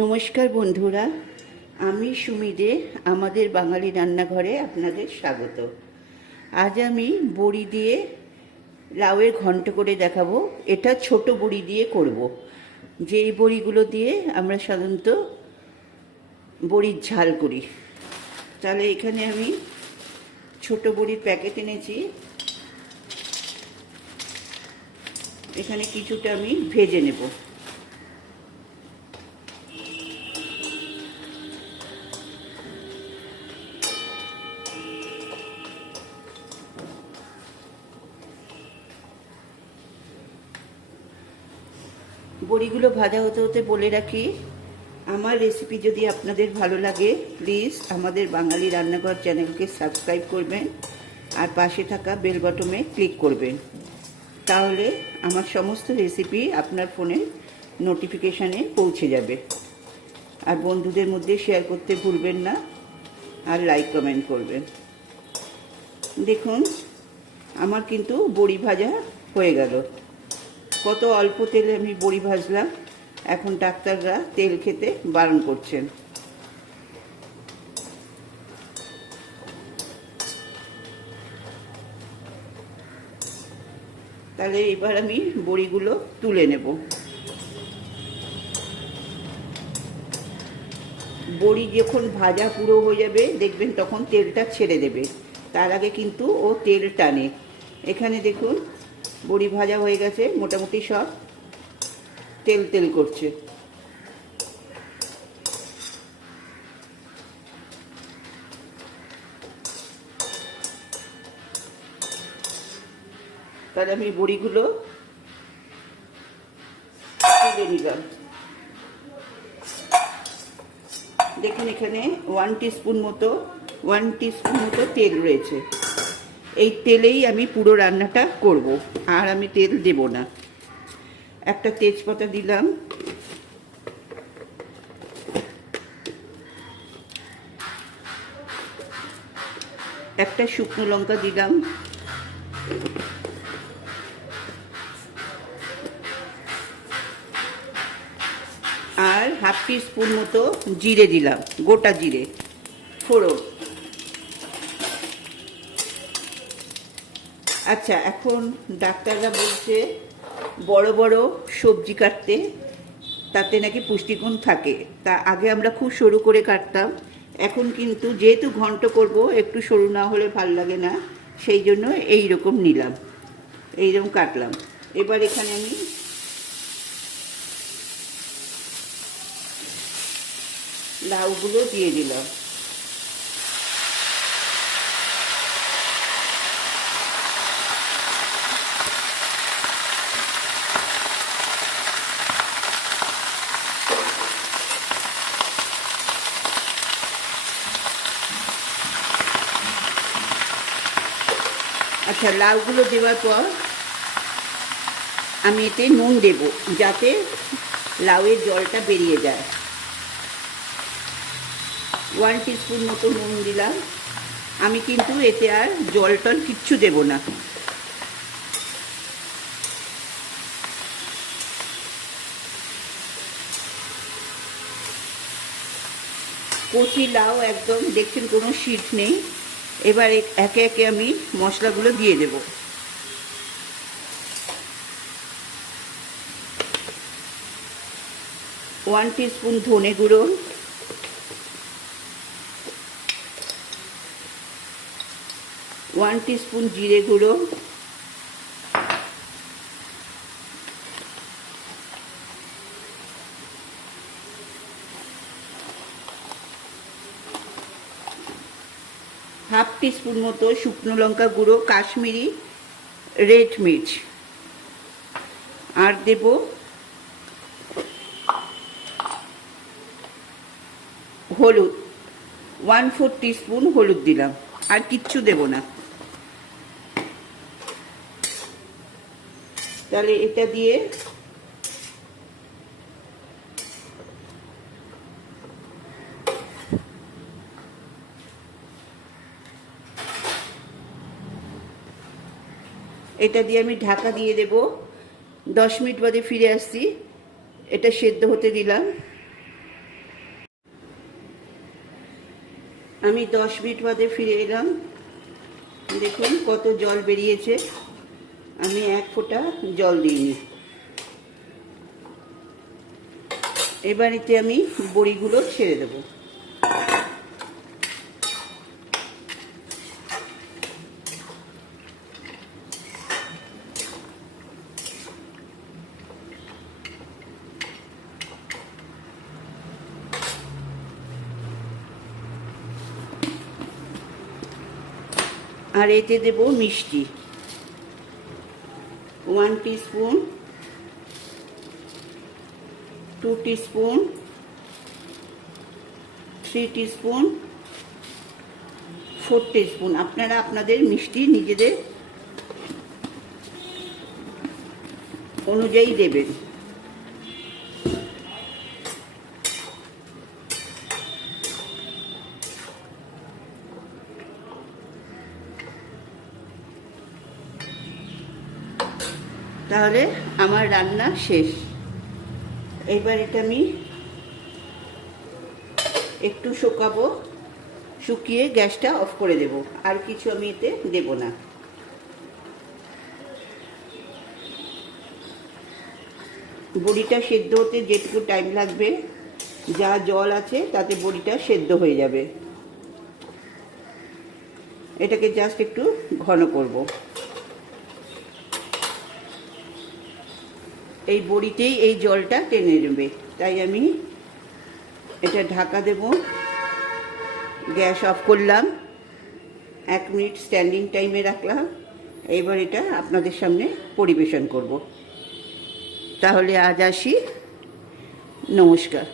নমস্কার বন্ধুরা, আমি সুমি দে। আমাদের বাঙালি রান্নাঘরে আপনাদের স্বাগত। আজ আমি বড়ি দিয়ে লাউয়ের ঘন্ট করে দেখাবো। এটা ছোট বড়ি দিয়ে করব, যেই বড়িগুলো দিয়ে আমরা সাধারণত বড়ির ঝাল করি। তাহলে এখানে আমি ছোট বড়ির প্যাকেট এনেছি। এখানে কিছুটা আমি ভেজে নেব। বড়িগুলো ভাজা হতে হতে বলে রাখি, আমার রেসিপি যদি আপনাদের ভালো লাগে প্লিজ আমাদের বাঙালি রান্নাঘর চ্যানেলকে সাবস্ক্রাইব করবেন আর পাশে থাকা বেল বাটনে ক্লিক করবেন। তাহলে আমার সমস্ত রেসিপি আপনার ফোনে নোটিফিকেশানে পৌঁছে যাবে। আর বন্ধুদের মধ্যে শেয়ার করতে ভুলবেন না, আর লাইক কমেন্ট করবেন। দেখুন, আমার কিন্তু বড়ি ভাজা হয়ে গেল। কত অল্প তেলে আমি বড়ি ভাজলাম। এখন ডাক্তাররা তেল খেতে বারণ করছেন। তাহলে এবার আমি বড়িগুলো তুলে নেব। বড়ি যখন ভাজা পুরো হয়ে যাবে দেখবেন তখন তেলটা ছেড়ে দেবে, তার আগে কিন্তু ও তেল টানে। এখানে দেখুন বড়ি ভাজা হয়ে গেছে, মোটামুটি সব তেল তেল করছে। তাহলে আমি বড়িগুলো তুলে নিলাম। দেখুন এখানে 1 টিস্পুন মতো তেল রয়েছে। এই তেলেই আমি পুরো রান্নাটা করব, আর আমি তেল দেব না। একটা তেজপাতা দিলাম, একটা শুকনো লঙ্কা দিলাম, আর হাফ টিস্পুন মতো জিরে দিলাম, গোটা জিরে ফোড়ন। আচ্ছা, এখন ডাক্তাররা বলছে বড় বড় সবজি কাটতে, তাতে নাকি পুষ্টিগুণ থাকে। তা আগে আমরা খুব সরু করে কাটতাম, এখন কিন্তু যেহেতু ঘন্ট করব একটু সরু না হলে ভাল লাগে না, সেই জন্য এইরকম নিলাম, এইরকম কাটলাম। এবার এখানে আমি লাউগুলো দিয়ে দিলাম। আচ্ছা, লাউগুলো দেওয়ার পর আমি এতে নুন দেব, যাতে লাউয়ের জলটা বেরিয়ে যায়। 1 টিস্পুন মতো নুন দিলাম। আমি কিন্তু এতে আর জল টল কিচ্ছু দেব না। কচি লাউ একদম, দেখছেন কোনো শীত নেই। এবার একে একে আমি মশলাগুলো দিয়ে দেব। ওয়ান টিস্পুন ধনে গুঁড়ো, 1 টিস্পুন জিরে গুঁড়ো, হাফ টিস্পুন মতো শুকনো লঙ্কা গুঁড়ো, কাশ্মীরি রেড মির্চ, আর দেব হলুদ, 1/4 টিস্পুন হলুদ দিলাম। আর কিচ্ছু দেব না। তাহলে এটা দিয়ে আমি ঢাকা দিয়ে দেব। 10 মিনিট বাদে ফিরে আসছি। এটা সেদ্ধ হতে দিলাম। আমি 10 মিনিট বাদে ফিরে এলাম। দেখুন কত জল বেরিয়েছে, আমি এক ফোঁটা জল দিইনি। এবার এতে আমি বড়িগুলো ছেড়ে দেবো। আর এতে দেব মিষ্টি 1 টিস্পুন, 2 টিস্পুন, 3 টিস্পুন, 4 টিস্পুন। আপনারা আপনাদের মিষ্টি নিজেদের অনুযায়ী দেবেন। তাহলে আমার রান্না শেষ। এবার এটা আমি একটু শুকাবো, শুকিয়ে গ্যাসটা অফ করে দেব। আর কিছু আমি এতে দেব না। বড়িটা সেদ্ধ হতে যেটুকু টাইম লাগবে, যা জল আছে তাতে বড়িটা সেদ্ধ হয়ে যাবে। এটাকে জাস্ট একটু ঘন করব। এই বড়িতেই এই জলটা টেনে নেবে, তাই আমি এটা ঢাকা দেব। গ্যাস অফ করলাম, 1 মিনিট স্ট্যান্ডিং টাইমে রাখলাম। এবার এটা আপনাদের সামনে পরিবেশন করব। তাহলে আজ আসি, নমস্কার।